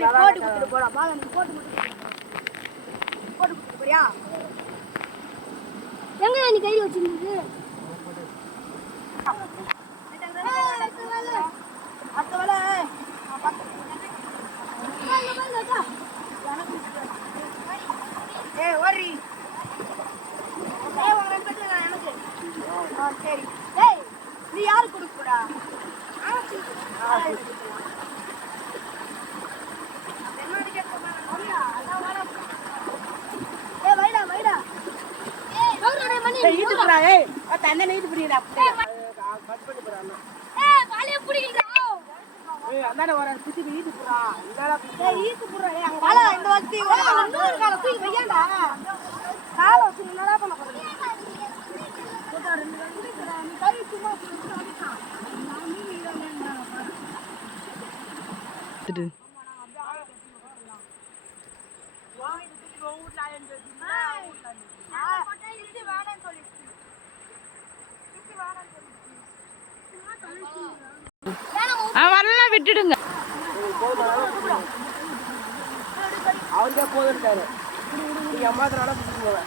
போட்டு கொடுத்துட்டு போடா பால நீ போட்டு கொடுத்துட்டு போறியா எங்க நீ கையில வச்சிருந்தது அடுத்த வேலை ஏய் ஓரி ஏய் உங்க ரெண்டு பேர்ல நான் எனக்கு சரி ஏய் நீ யாருக்கு கொடுக்க போறா என்னோட கேட்கமா அதான் வாடா ஏய் வைடா வைடா ஏய் கவுரே மணி ஈட்டு போறா ஏய் தண்ணே ஈட்டு புரியடா கட் பண்ணி போறானே ஏய் வாளிய புடிங்கடா ஏய் அந்தானே வர சுத்தி ஈட்டு போறா இங்கடா ஏய் ஈட்டு போறா ஏய் அங்க வாடா இந்த வத்தி இன்னொரு கால தூக்கி வையடா கால வச்சு என்னடா பண்ண போறீங்க போடா ரெண்டு ரெண்டு நீ கை சும்மா புடிச்சு அடிச்சா நான் நீ இல்லன்னா திடு வரலாம் விட்டுடுங்க அவருக்கே போதுட்டாரு நீங்க அம்மாத்தினால பிடிச்சிக்கோங்க